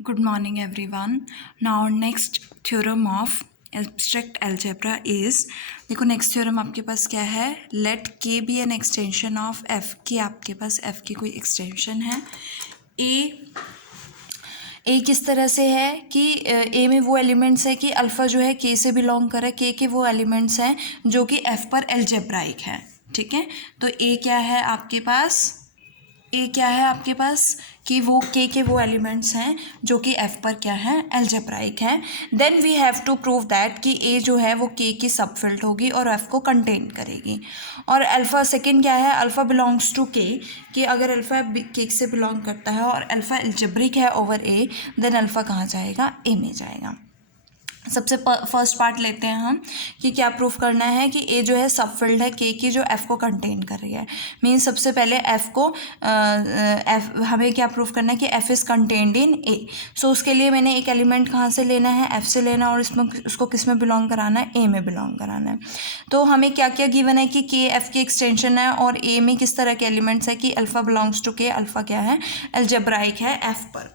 Good morning everyone. Now next theorem of abstract algebra is, देखो next theorem आपके पास क्या है, let K be an extension of F, की आपके पास एफ की कोई एक्सटेंशन है। ए किस तरह से है कि ए में वो एलिमेंट्स है कि अल्फ़ा जो है के से बिलोंग करे, के वो एलिमेंट्स हैं जो कि एफ पर एल्जेब्राइक है। ठीक है, तो ए क्या है आपके पास, ए क्या है आपके पास कि वो के वो एलिमेंट्स हैं जो कि एफ पर क्या है, एल्जेब्राइक है। Then we have to prove that कि ए जो है वो के की सबफील्ड होगी और एफ को कंटेन करेगी। और अल्फ़ा सेकंड क्या है, अल्फ़ा बिलोंग्स टू के, कि अगर अल्फ़ा के से बिलोंग करता है और अल्फ़ा एल्जेब्रिक है ओवर ए, देन अल्फ़ा कहाँ जाएगा, ए में जाएगा। सबसे फर्स्ट पार्ट लेते हैं हम कि क्या प्रूफ करना है कि ए जो है सबफील्ड है के की जो एफ को कंटेन कर रही है। मीन्स सबसे पहले एफ को एफ हमें क्या प्रूफ करना है कि एफ इज़ कंटेन्ड इन ए। सो उसके लिए मैंने एक एलिमेंट कहाँ से लेना है, एफ से लेना, और इसमें उसको किस में बिलोंग कराना है, ए में बिलोंग कराना है। तो हमें क्या क्या गिवन है कि के एफ की एक्सटेंशन है और ए में किस तरह के एलिमेंट्स है कि अल्फ़ा बिलोंग्स टू के, अल्फ़ा क्या है, एल्जेब्राइक है एफ पर।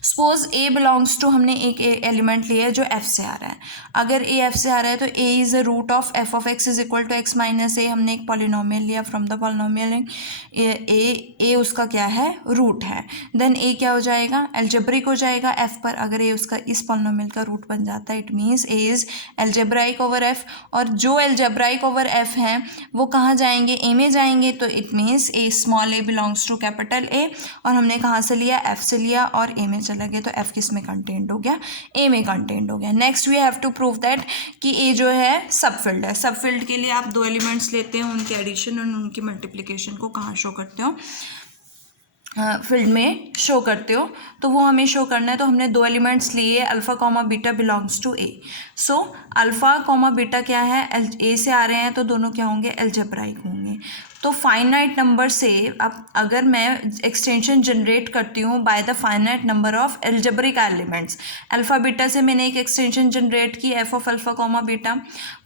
सपोज ए बिलोंग्स टू, हमने एक एलिमेंट लिया है जो एफ से आ रहा है। अगर ए एफ से आ रहा है तो A is a root of F of X is equal to X minus A. हमने एक पॉलिनोमियल लिया फ्रॉम द पॉलिनोमियल, ए उसका क्या है, रूट है। देन ए क्या हो जाएगा, एल्जेब्रिक हो जाएगा एफ पर। अगर ए उसका इस पॉलिनोमियल का रूट बन जाता है, it means A is algebraic over F. और जो एल्जेब्राइक ओवर एफ हैं वो कहाँ जाएंगे, ए में जाएंगे। तो it means A small A belongs to capital A, और हमने कहाँ से लिया, एफ से लिया और ए में चला गया, तो एफ किस में कंटेंट हो गया, ए में कंटेंट हो गया। Next we have to prove that कि ए जो है सबफील्ड है। सबफील्ड के लिए आप दो एलिमेंट्स लेते हैं, उनके एडिशन और उनकी मल्टीप्लिकेशन को कहाँ शो करते हो, फील्ड में शो करते हो। तो वो हमें शो करना है। तो हमने दो एलिमेंट्स लिए, alpha comma beta belongs to A. So alpha comma beta क्या है, ए से आ रहे हैं तो दोनों क्या होंगे, एल्जेब्राइक होंगे। तो फाइनाइट नंबर से अब अगर मैं एक्सटेंशन जनरेट करती हूँ by the finite number of algebraic elements, alpha beta से मैंने एक एक्सटेंशन जनरेट की F of alpha comma beta,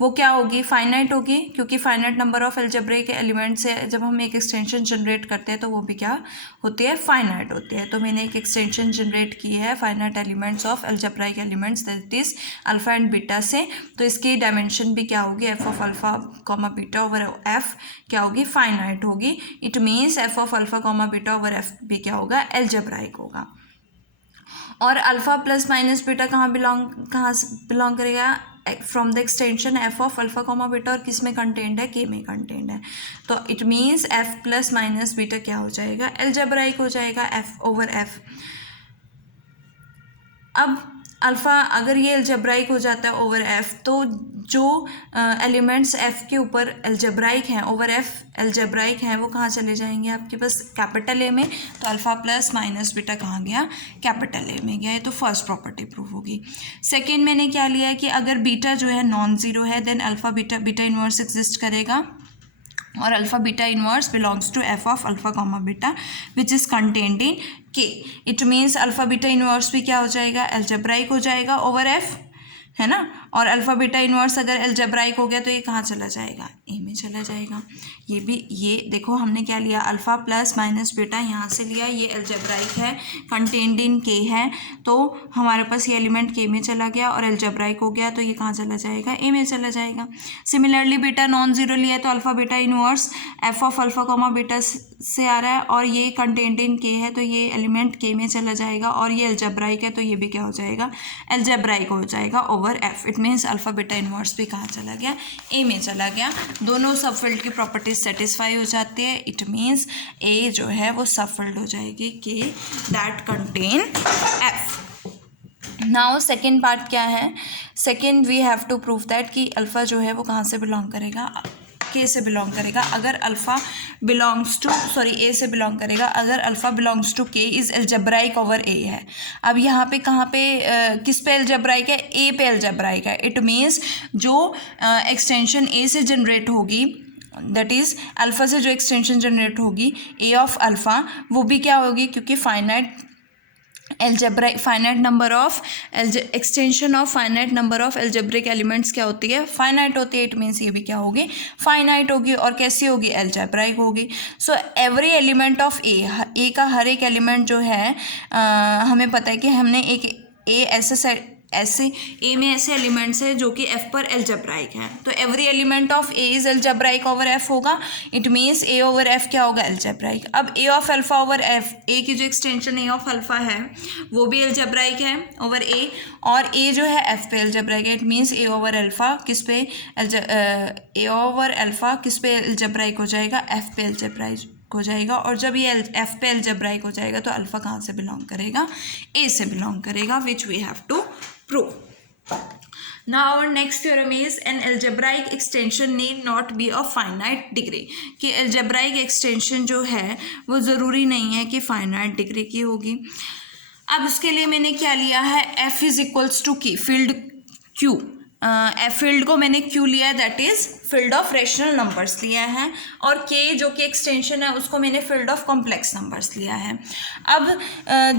वो क्या होगी, फाइनाइट होगी, क्योंकि finite number of algebraic element से जब हम एक एक्सटेंशन जनरेट करते हैं तो वो भी क्या होती है, फाइनाइट होती है। तो मैंने एक एक्सटेंशन जनरेट की है finite elements of algebraic elements, that is alpha and beta से। तो इसकी डायमेंशन भी क्या होगी, F of alpha comma beta over F क्या होगी, फाइनाइट होगी। It means F of alpha comma beta over F भी क्या होगा, एल्जेब्राइक होगा। और अल्फ़ा प्लस माइनस बीटा कहाँ बिलोंग करेगा, from the extension F of alpha comma beta, और किस में कंटेंट है, के में कंटेंट है। तो it means F plus minus beta क्या हो जाएगा, एल्जेब्राइक हो जाएगा एफ ओवर एफ। अब अल्फ़ा अगर ये एल्जेब्राइक हो जाता है ओवर एफ, तो जो एलिमेंट्स एफ के ऊपर एल्जेब्राइक हैं, ओवर एफ एल्जेब्राइक हैं, वो कहाँ चले जाएंगे आपके पास, कैपिटल ए में। तो अल्फ़ा प्लस माइनस बीटा कहाँ गया, कैपिटल ए में गया है। तो फर्स्ट प्रॉपर्टी प्रूव होगी। सेकेंड मैंने क्या लिया है कि अगर बीटा जो है नॉन ज़ीरो है, then alpha beta inverse exist करेगा, और alpha beta inverse belongs to F of alpha comma beta which is contained in K. It means alpha beta inverse भी क्या हो जाएगा, एल्जेब्राइक हो जाएगा ओवर एफ, है ना। और अल्फ़ा बीटा इनवर्स अगर एल्जेब्राइक हो गया तो ये कहाँ चला जाएगा, ए में चला जाएगा। ये भी, ये देखो हमने क्या लिया, अल्फ़ा प्लस माइनस बीटा यहाँ से लिया, ये एल्जेब्राइक है, कंटेन्ड इन के है, तो हमारे पास ये एलिमेंट के में चला गया और एल्जेब्राइक हो गया, तो ये कहाँ चला जाएगा, ए में चला जाएगा। सिमिलरली बीटा नॉन ज़ीरो लिया तो alpha beta inverse F of alpha comma beta से आ रहा है और ये कंटेन्ड इन के है, तो ये एलिमेंट के में चला जाएगा, और ये एल्जेब्राइक है तो ये भी क्या हो जाएगा, एल्जेब्राइक हो जाएगा over F. It means alpha beta inverse भी कहाँ चला गया, ए में चला गया। दोनों सबफील्ड की प्रॉपर्टीज सेटिस्फाई हो जाती है। इट मीन्स ए जो है वो सबफील्ड हो जाएगी के that contain F. Now second part क्या है, second we have to prove that कि अल्फ़ा जो है वो कहाँ से बिलोंग करेगा, के से बिलोंग करेगा। अगर अल्फ़ा बिलोंग्स टू, सॉरी ए से बिलोंग करेगा, अगर अल्फ़ा बिलोंग्स टू के इज़ एल्जेब्राइक ओवर ए है। अब यहाँ पे कहाँ पे किस पे एल्जेब्राइक है, ए पे एल्जेब्राइक है। इट मीन्स जो एक्सटेंशन ए से जनरेट होगी, दैट इज़ अल्फ़ा से जो एक्सटेंशन जनरेट होगी ए ऑफ अल्फ़ा, वो भी क्या होगी, क्योंकि finite algebraic finite number of extension of finite number of algebraic elements क्या होती है, फाइनाइट होती है। इट मीन्स ये भी क्या होगी, फाइनाइट होगी। और कैसी होगी, एल्जेब्राइक होगी। सो एवरी एलिमेंट ऑफ ए का हर एक एलिमेंट जो है हमें पता है कि हमने एक ए ऐसे ए में ऐसे एलिमेंट्स है जो कि एफ पर एल्जेब्राइक है। तो every element of A is algebraic over F होगा। It means A over F क्या होगा, एल्जेब्राइक। अब A of alpha over F, A की जो एक्सटेंशन ए ऑफ अल्फा है वो भी एल्जेब्राइक है ओवर ए, और ए जो है एफ पे एल्जेब्राइक है। It means A over alpha किस पे ए ओवर अल्फा किस पे एल्जेब्राइक हो जाएगा, एफ पे एल्जेब्राइक हो जाएगा। और जब ये एफ पे एल्जेब्राइक हो जाएगा तो अल्फा कहाँ से बिलोंग करेगा, ए से बिलोंग करेगा, which we have to prove. Now our next theorem is an algebraic extension need not be of finite degree, कि algebraic extension जो है वो ज़रूरी नहीं है कि finite degree की होगी। अब उसके लिए मैंने क्या लिया है, f is equals to की फील्ड q, एफ फील्ड को मैंने क्यू लिया है, that is field of rational numbers लिया है, और के जो कि एक्सटेंशन है उसको मैंने फील्ड ऑफ कॉम्प्लेक्स नंबर्स लिया है। अब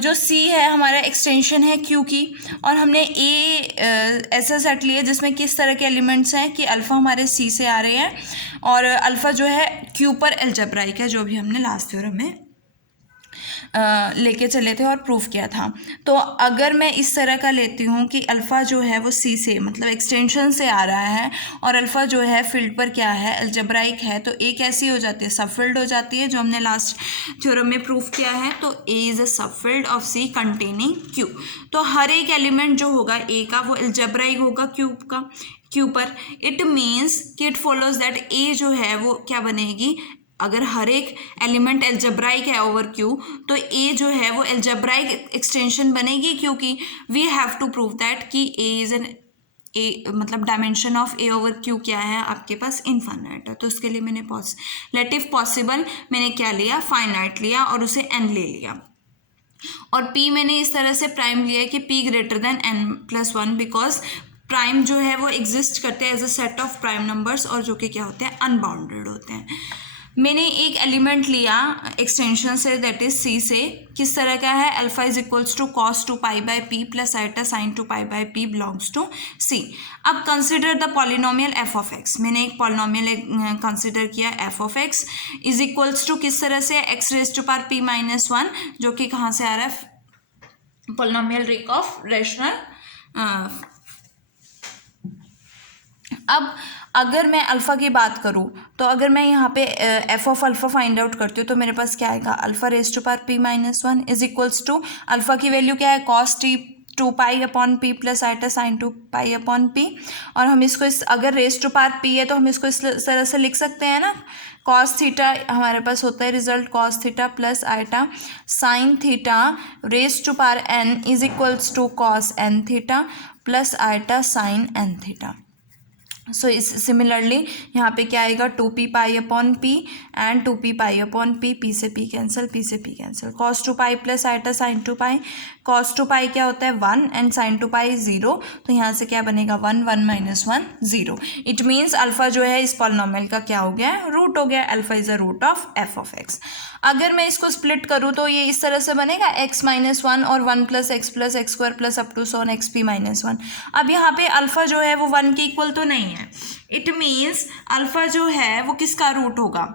जो सी है हमारा एक्सटेंशन है क्यू की, और हमने ए ऐसा सेट लिया जिसमें किस तरह के एलिमेंट्स हैं कि अल्फ़ा हमारे सी से आ रहे हैं और अल्फ़ा जो है क्यू पर एल्जेब्राइक है, जो भी हमने लास्ट थ्योरम में लेके चले थे और प्रूफ किया था। तो अगर मैं इस तरह का लेती हूँ कि अल्फ़ा जो है वो सी से मतलब एक्सटेंशन से आ रहा है और अल्फ़ा जो है फील्ड पर क्या है, एल्जेब्राइक है, तो ए कैसी हो जाती है, सब फील्ड हो जाती है, जो हमने लास्ट थ्योरम में प्रूफ किया है। तो A is a subfield of C containing Q. तो हर एक एलिमेंट जो होगा ए का वो एल्जेब्राइक होगा क्यू पर। इट मीन्स कि इट फॉलोज दैट ए जो है वो क्या बनेगी, अगर हर एक एलिमेंट एल्जेब्राइक है ओवर क्यू तो ए जो है वो एल्जेब्राइक एक्सटेंशन बनेगी, क्योंकि we have to prove that कि ए इज़ एन ए मतलब dimension of A over Q क्या है आपके पास, इनफाइनाइट है। तो उसके लिए मैंने रिलेटिव पॉसिबल मैंने क्या लिया, फाइनाइट लिया और उसे एन ले लिया। और पी मैंने इस तरह से प्राइम लिया है कि P greater than n+1, because prime जो है वो एग्जिस्ट करते हैं as a set of prime numbers, और जो कि क्या होते हैं, अनबाउंडेड होते हैं। मैंने एक एलिमेंट लिया एक्सटेंशन से, दैट इज सी से, किस तरह का है, alpha is equals to cos 2π/p plus iota sine 2π/p belongs to C. अब consider the polynomial F of X, मैंने एक पॉलिनोमियल कंसिडर किया F of X is equals to किस तरह से, x⁻p−1, जो कि कहाँ से आ रहा है, पॉलिनोमियल रिंग ऑफ रेशनल। अब अगर मैं अल्फ़ा की बात करूँ तो अगर मैं यहाँ पे F of alpha find out करती हूँ तो मेरे पास क्या आएगा, α⁻p−1 is equals to alpha की वैल्यू क्या है, cos t 2π/p plus iota sine 2π/p, और हम इसको अगर रेस टू पावर p है तो हम इसको इस तरह से लिख सकते हैं ना, cos थीटा हमारे पास होता है result cos theta plus iota sine theta raise to power n is equals to cos n theta plus iota sine n theta. So similarly यहाँ पे क्या आएगा, 2p/p एंड 2p/p, p से p कैंसिल, p से p cancel, cos 2π plus iota sine 2π, cos 2π क्या होता है 1 and sign 2π 0, तो यहाँ से क्या बनेगा 1 1 0। इट मीन्स अल्फ़ा जो है इस पॉलिनोमियल का क्या हो गया, रूट हो गया, alpha is a root of F of X. अगर मैं इसको स्प्लिट करूँ तो ये इस तरह से बनेगा x-1 और 1 + x + x² plus up to सोन xp-1। अब यहाँ पे अल्फ़ा जो है वो 1 के इक्वल तो नहीं है, इट मीन्स अल्फ़ा जो है वो किसका रूट होगा,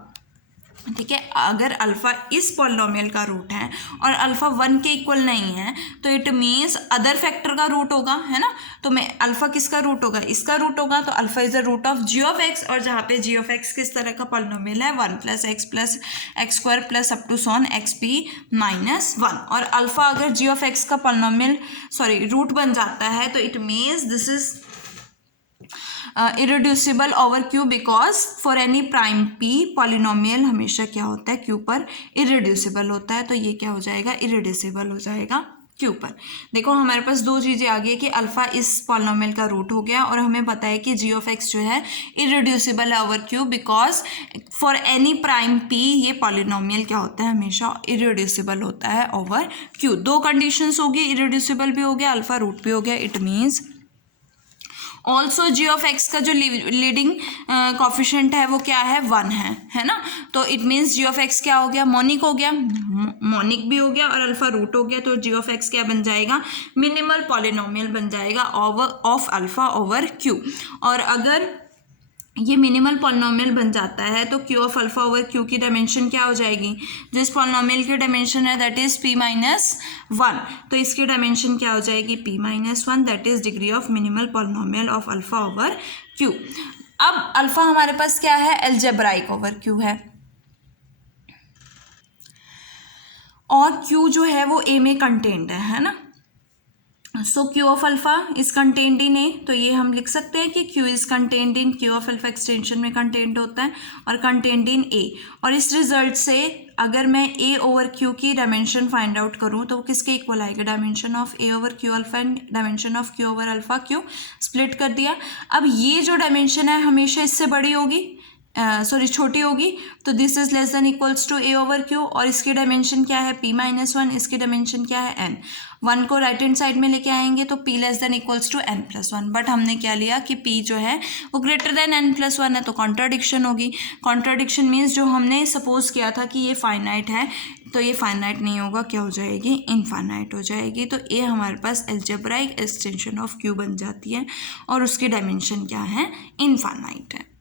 ठीक है। अगर अल्फ़ा इस पॉलिनोमियल का रूट है और अल्फ़ा 1 के इक्वल नहीं है तो इट मीन्स अदर फैक्टर का रूट होगा, है ना। तो मैं अल्फ़ा किसका रूट होगा, इसका रूट होगा, तो alpha is the root of G of X, और जहाँ पे जी ऑफ एक्स किस तरह का पॉलिनोमियल है, 1 + x + x² plus up to सोन xp-1। और अल्फ़ा अगर जी ऑफ एक्स का पॉलिनोमियल रूट बन जाता है तो it means this is irreducible over Q, because for any prime P polynomial हमेशा क्या होता है, क्यू पर इरेड्यूसिबल होता है। तो ये क्या हो जाएगा, इरेड्यूसिबल हो जाएगा क्यू पर। देखो हमारे पास दो चीज़ें आ गई कि अल्फ़ा इस पॉलिनोमियल का रूट हो गया, और हमें पता है कि जी ऑफ एक्स जो है इरेड्यूसिबल है over Q, because for any prime P ये पॉलिनोमियल क्या होता है, हमेशा इरेड्यूसिबल होता है ओवर क्यू। दो कंडीशंस होगी, इरेड्यूसिबल भी हो गया, अल्फ़ा रूट भी हो गया, it means also G of X का जो लीडिंग कॉफिशेंट है वो क्या है, 1 है ना। तो it means G of X क्या हो गया, मोनिक हो गया, मोनिक भी हो गया और अल्फा रूट हो गया। तो जी ऑफ एक्स क्या बन जाएगा, मिनिमल पॉलिनोमियल बन जाएगा ऑफ अल्फा ओवर क्यू। और अगर ये मिनिमल पॉलिनोमियल बन जाता है तो Q of alpha over Q की डायमेंशन क्या हो जाएगी, जिस पॉलिनोमियल की डायमेंशन है दैट इज p-1, तो इसकी डायमेंशन क्या हो जाएगी, p-1, that is degree of minimal polynomial of alpha over Q. अब अल्फा हमारे पास क्या है, अलजेब्राइक ओवर क्यू है, और क्यू जो है वो ए में कंटेन्ड है ना। So Q of alpha is contained in A, तो ये हम लिख सकते हैं कि Q is contained in, Q of alpha extension में कंटेन्ड होता है और कंटेन्ड इन ए। और इस रिजल्ट से अगर मैं ए ओवर क्यू की डायमेंशन फाइंड आउट करूँ तो किसके इक्वल आएगा, dimension of A over Q alpha and dimension of Q over alpha Q, split कर दिया। अब ये जो डायमेंशन है हमेशा इससे बड़ी होगी, छोटी होगी, तो this is less than equals to A over Q. और इसकी डायमेंशन क्या है, p-1, इसकी डायमेंशन क्या है, n। 1 को राइट हैंड साइड में लेके आएंगे तो p less than equals to n+1, but हमने क्या लिया कि p जो है वो ग्रेटर देन n+1 है, तो कॉन्ट्राडिक्शन होगी। कॉन्ट्राडिक्शन मीन्स जो हमने सपोज किया था कि ये फाइनाइट है, तो ये फाइनाइट नहीं होगा, क्या हो जाएगी, इनफाइनाइट हो जाएगी। तो ये हमारे पास अलजेब्राइक एक्सटेंशन ऑफ क्यू बन जाती है और उसकी डायमेंशन क्या है, इनफाइनाइट है।